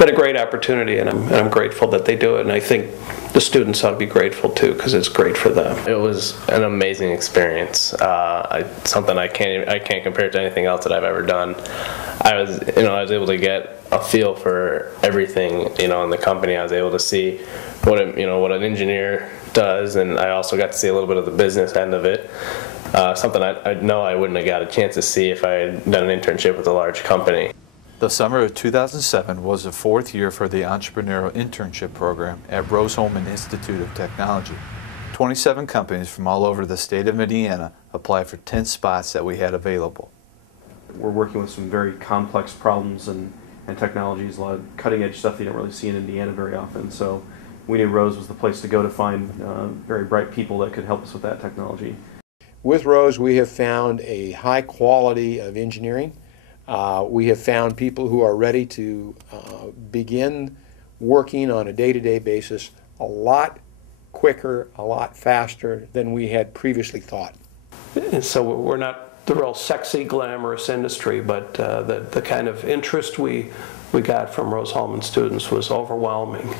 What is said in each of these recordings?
been a great opportunity, and I'm grateful that they do it, and I think the students ought to be grateful too, because it's great for them. It was an amazing experience. Something I can't compare to anything else that I've ever done. I was able to get a feel for everything, in the company. I was able to see what an engineer does, and I also got to see a little bit of the business end of it. Something I know I wouldn't have got a chance to see if I had done an internship with a large company. The summer of 2007 was the fourth year for the Entrepreneurial Internship Program at Rose-Hulman Institute of Technology. 27 companies from all over the state of Indiana applied for 10 spots that we had available. We're working with some very complex problems and technologies, a lot of cutting-edge stuff that you don't really see in Indiana very often. So we knew Rose was the place to go to find very bright people that could help us with that technology. With Rose, we have found a high quality of engineering. We have found people who are ready to begin working on a day-to-day basis a lot quicker, a lot faster than we had previously thought. And so we're not the real sexy, glamorous industry, but the kind of interest we got from Rose-Hulman students was overwhelming.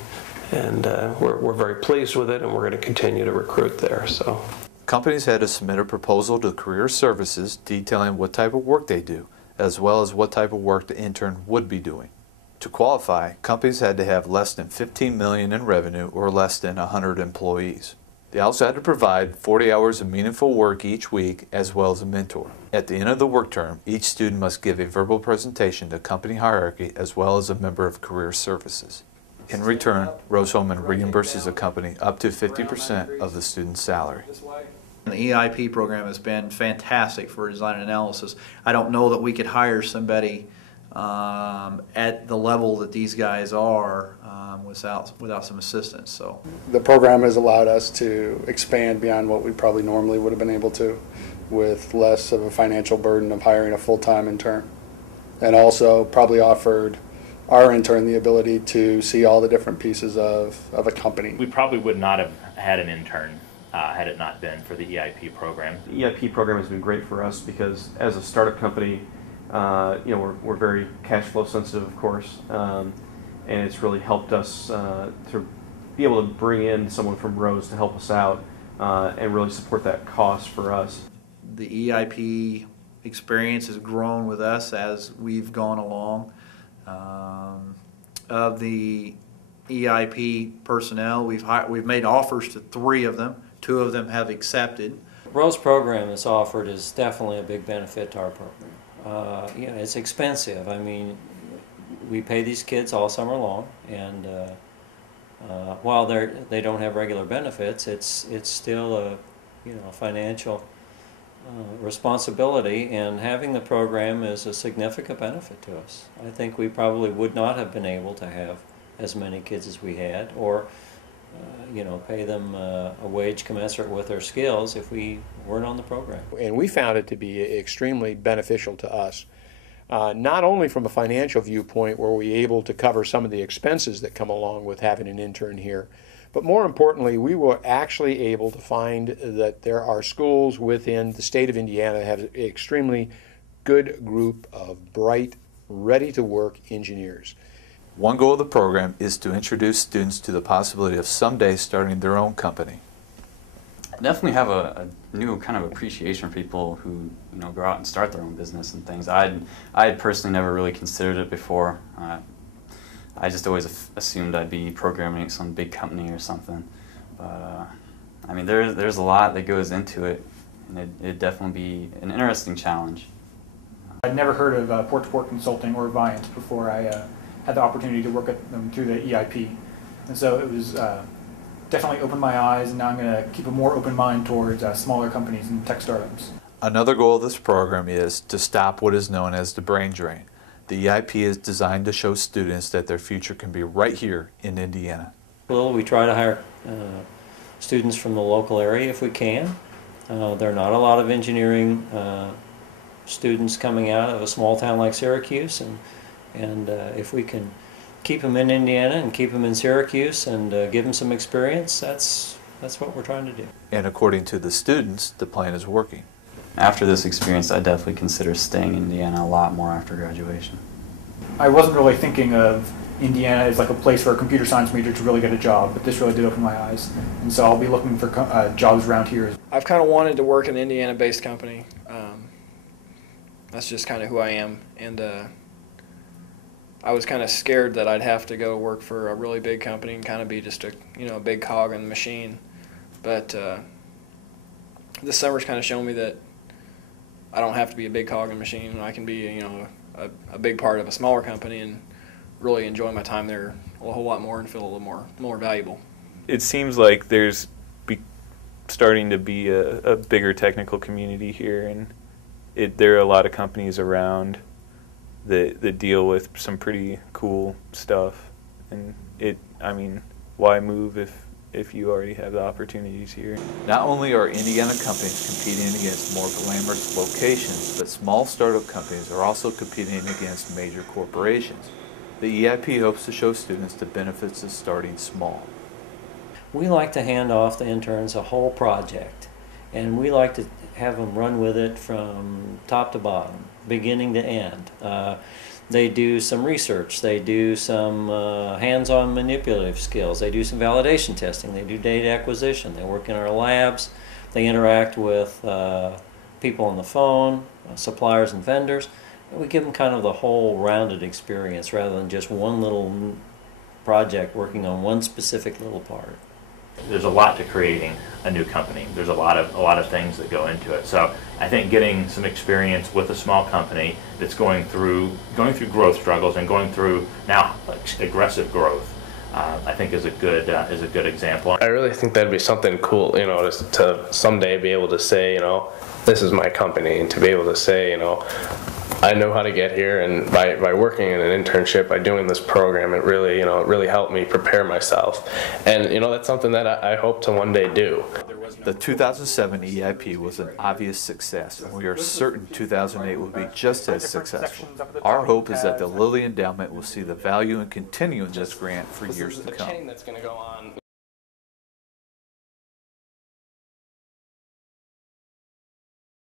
And we're very pleased with it, and we're going to continue to recruit there. So companies had to submit a proposal to Career Services detailing what type of work they do, as well as what type of work the intern would be doing. To qualify, companies had to have less than $15 million in revenue or less than 100 employees. They also had to provide 40 hours of meaningful work each week, as well as a mentor. At the end of the work term, each student must give a verbal presentation to company hierarchy as well as a member of Career Services. In return, Rose-Hulman reimburses the company up to 50% of the student's salary. The EIP program has been fantastic for design and analysis. I don't know that we could hire somebody at the level that these guys are without some assistance. So the program has allowed us to expand beyond what we probably normally would have been able to, with less of a financial burden of hiring a full-time intern, and also probably offered our intern the ability to see all the different pieces of a company. We probably would not have had an intern had it not been for the EIP program. The EIP program has been great for us because as a startup company, we're very cash flow sensitive, of course, and it's really helped us to be able to bring in someone from Rose to help us out and really support that cost for us. The EIP experience has grown with us as we've gone along. Of the EIP personnel, we've made offers to 3 of them. 2 of them have accepted. Rose program that's offered is definitely a big benefit to our program. It's expensive. I mean, we pay these kids all summer long, and while they don't have regular benefits, it's still a financial responsibility, and having the program is a significant benefit to us. I think we probably would not have been able to have as many kids as we had, or pay them a wage commensurate with their skills if we weren't on the program. And we found it to be extremely beneficial to us, not only from a financial viewpoint where we're able to cover some of the expenses that come along with having an intern here, but more importantly, we were actually able to find that there are schools within the state of Indiana that have an extremely good group of bright, ready-to-work engineers. One goal of the program is to introduce students to the possibility of someday starting their own company. I definitely have a new kind of appreciation for people who go out and start their own business and things. I had personally never really considered it before. I just always assumed I'd be programming at some big company or something. But I mean, there's a lot that goes into it, and it'd definitely be an interesting challenge. I'd never heard of port-to-port consulting or Viant before I had the opportunity to work at them through the EIP. And so it was definitely opened my eyes, and now I'm going to keep a more open mind towards smaller companies and tech startups. Another goal of this program is to stop what is known as the brain drain. The EIP is designed to show students that their future can be right here in Indiana. Well, we try to hire students from the local area if we can. There are not a lot of engineering students coming out of a small town like Syracuse, and if we can keep them in Indiana and keep them in Syracuse and give them some experience, that's what we're trying to do. And according to the students, the plan is working. After this experience, I definitely consider staying in Indiana a lot more after graduation. I wasn't really thinking of Indiana is like a place for a computer science major to really get a job, but this really did open my eyes. And so I'll be looking for jobs around here. I've kind of wanted to work in an Indiana-based company. That's just kind of who I am. And I was kind of scared that I'd have to go work for a really big company and kind of be just a big cog in the machine. But this summer's kind of shown me that I don't have to be a big cog in the machine. I can be a big part of a smaller company and really enjoy my time there a whole lot more and feel a little more valuable. It seems like there's starting to be a bigger technical community here, and there are a lot of companies around that deal with some pretty cool stuff. And I mean, why move if you already have the opportunities here? Not only are Indiana companies competing against more glamorous locations, but small startup companies are also competing against major corporations. The EIP hopes to show students the benefits of starting small. We like to hand off the interns a whole project, and we like to have them run with it from top to bottom, beginning to end. They do some research, they do some hands-on manipulative skills, they do some validation testing, they do data acquisition, they work in our labs, they interact with people on the phone, suppliers and vendors. We give them kind of the whole rounded experience rather than just one little project working on one specific little part. There's a lot to creating a new company. There's a lot of things that go into it. So I think getting some experience with a small company that's going through growth struggles and going through now aggressive growth, I think is a good example. I really think that'd be something cool, to someday be able to say, this is my company, and to be able to say, I know how to get here, and by working in an internship, by doing this program, it really helped me prepare myself. And that's something that I hope to one day do. The 2007 EIP was an obvious success, and we are certain 2008 will be just as successful. Our hope is that the Lilly Endowment will see the value in continuing this grant for years to come. Chain that's going to go on,